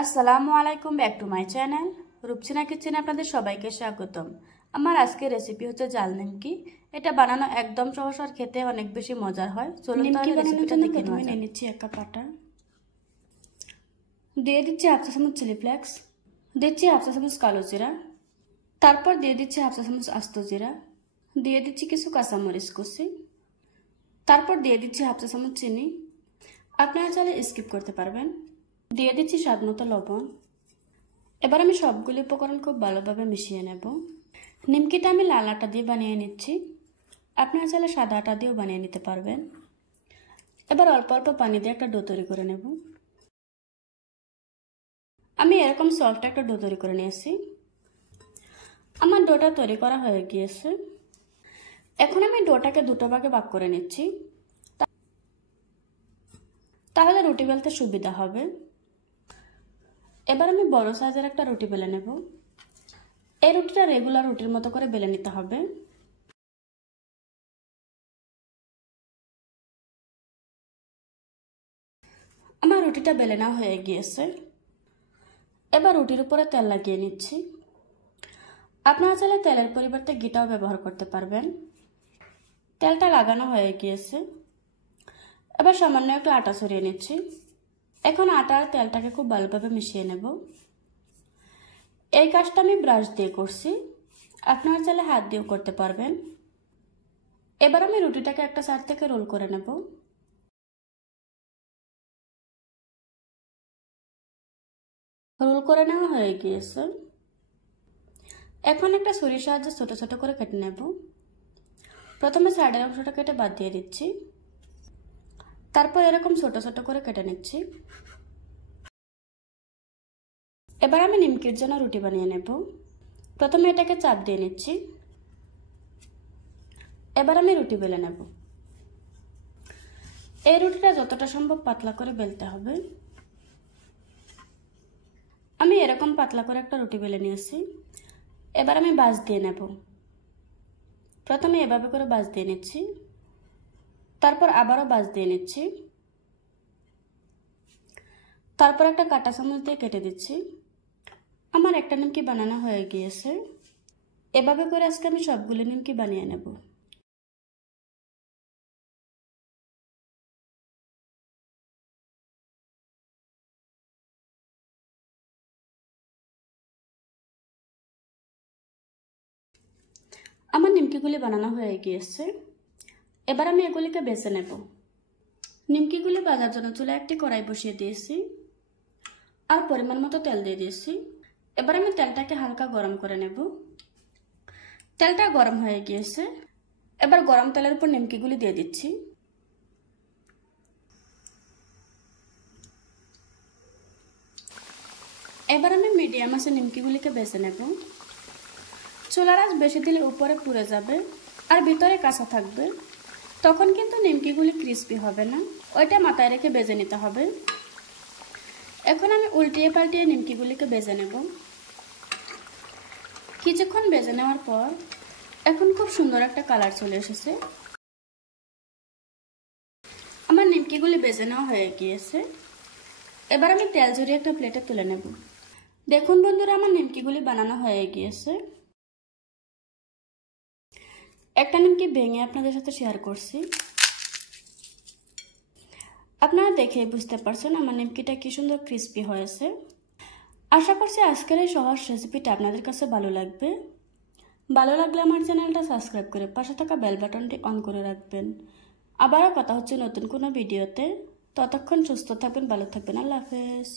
আসসালামু আলাইকুম, back to my channel Rupsina কিচেনে আপনাদের সবাইকে স্বাগতম। আমার আজকের রেসিপি হচ্ছে জাল নিমকি। এটা বানানো একদম সহজ আর খেতে অনেক বেশি মজার হয়। চলুন তাহলে রেসিপিটা দেখে নেওয়া যাক। নিচ্ছি 1 কাপ আটা, দিয়ে দিচ্ছি 1/2 চামচ চিলি ফ্লেক্স, দিচ্ছি 1/2 চামচ কালো জিরা, তারপর দিয়ে দিচ্ছি 1/2 চামচ আস্ত জিরা, দিয়ে দিচ্ছি কিছু কাঁচামরিচ কুচি, তারপর দিয়ে দিচ্ছি 1/2 চামচ চিনি। আপনারা চাইলে স্কিপ করতে পারবেন। দিয়ে দিচ্ছি স্বাদ মতো লবণ। এবার আমি সবগুলি উপকরণ খুব ভালোভাবে মিশিয়ে নেব। নিমকিটা আমি লাল আটা দিয়ে বানিয়ে নিচ্ছি, আপনারা চাইলে সাদা আটা দিয়েও বানিয়ে নিতে পারবেন। এবার অল্প অল্প পানি দিয়ে একটা ডো তৈরি করে নেব। আমি এরকম সফট একটা ডো তৈরি করে নিয়েছি। আমার ডোটা তৈরি করা হয়ে গিয়েছে। এখন আমি ডোটাকে দুটো ভাগে ভাগ করে নিচ্ছি, তাহলে রুটি বেলতে সুবিধা হবে। এবার আমি বড় সাইজের একটা রুটি বেলে নেব। এই রুটিটা রেগুলার রুটির মতো করে বেলে নিতে হবে। আমার রুটিটা বেলে নেওয়া হয়ে গিয়েছে। এবার রুটির উপরে তেল লাগিয়ে নিচ্ছি। আপনারা চাইলে তেলের পরিবর্তে ঘিটাও ব্যবহার করতে পারবেন। তেলটা লাগানো হয়ে গিয়েছে। এবার সামান্য একটু আটা ছড়িয়ে নিচ্ছি। এখন আটা আর তেলটাকে খুব ভালোভাবে মিশিয়ে নেব। এই কাজটা আমি ব্রাশ দিয়ে করছি, আপনারা চাইলে হাত দিয়েও করতে পারবেন। এবার আমি রুটিটাকে একটা সাইড থেকে রোল করে নেব। রোল করে নেওয়া হয়ে গিয়েছে। এখন একটা ছুরির সাহায্যে ছোট ছোট করে কেটে নেব। প্রথমে সাইডের অংশটা কেটে বাদ দিয়ে দিচ্ছি, তারপর এরকম ছোট ছোট করে কেটে নিচ্ছি। এবার আমি নিমকির জন্য রুটি বানিয়ে নেব। প্রথমে এটাকে চাপ দিয়ে নিচ্ছি। এবার আমি রুটি বেলে নেব। এই রুটিটা যতটা সম্ভব পাতলা করে বেলতে হবে। আমি এরকম পাতলা করে একটা রুটি বেলে নিয়েছি। এবার আমি ভাঁজ দিয়ে নেব। প্রথমে এভাবে করে ভাঁজ দিয়ে নিচ্ছি, তারপর আবারও ভাঁজ দিয়ে নিচ্ছি, তারপর একটা কাঁটা চামচ দিয়ে কেটে দিচ্ছি। আমার একটা নিমকি বানানো হয়ে গিয়েছে। এভাবে করে আজকে আমি সবগুলো নিমকি বানিয়ে নেব। আমার নিমকিগুলি বানানো হয়ে গিয়েছে। এবার আমি এগুলিকে বেছে নেব। নিমকিগুলি ভাজার জন্য চুলায় একটি কড়াই বসিয়ে দিয়েছি আর পরিমাণ মতো তেল দিয়ে দিয়েছি। এবার আমি তেলটাকে হালকা গরম করে নেব। তেলটা গরম হয়ে গিয়েছে। এবার গরম তেলের উপর নিমকিগুলি দিয়ে দিচ্ছি। এবার আমি মিডিয়াম আঁচে নিমকিগুলিকে বেছে নেব। চুলার আঁচ বেশি দিলে উপরে পুড়ে যাবে আর ভিতরে কাঁচা থাকবে, তখন কিন্তু নিমকিগুলি ক্রিস্পি হবে না। ওইটা মাথায় রেখে ভেজে নিতে হবে। এখন আমি উল্টিয়ে পাল্টিয়ে নিমকিগুলিকে ভেজে নেব। কিছুক্ষণ ভেজে নেওয়ার পর এখন খুব সুন্দর একটা কালার চলে এসেছে। আমার নিমকিগুলি ভেজে নেওয়া হয়ে গিয়েছে। এবার আমি তেল ঝরিয়ে একটা প্লেটে তুলে নেব। দেখুন বন্ধুরা, আমার নিমকিগুলি বানানো হয়ে গিয়েছে। একটা নিমকি ভেঙে আপনাদের সাথে শেয়ার করছি। আপনারা দেখে বুঝতে পারছেন আমার নিমকিটা কি সুন্দর ক্রিস্পি হয়েছে। আশা করছি আজকের এই সহজ রেসিপিটা আপনাদের কাছে ভালো লাগবে। ভালো লাগলে আমার চ্যানেলটা সাবস্ক্রাইব করে পাশে থাকা বেল বাটনটি অন করে রাখবেন। আবারও কথা হচ্ছে নতুন কোনো ভিডিওতে। ততক্ষণ সুস্থ থাকবেন, ভালো থাকবেন। আল্লাহ হাফেজ।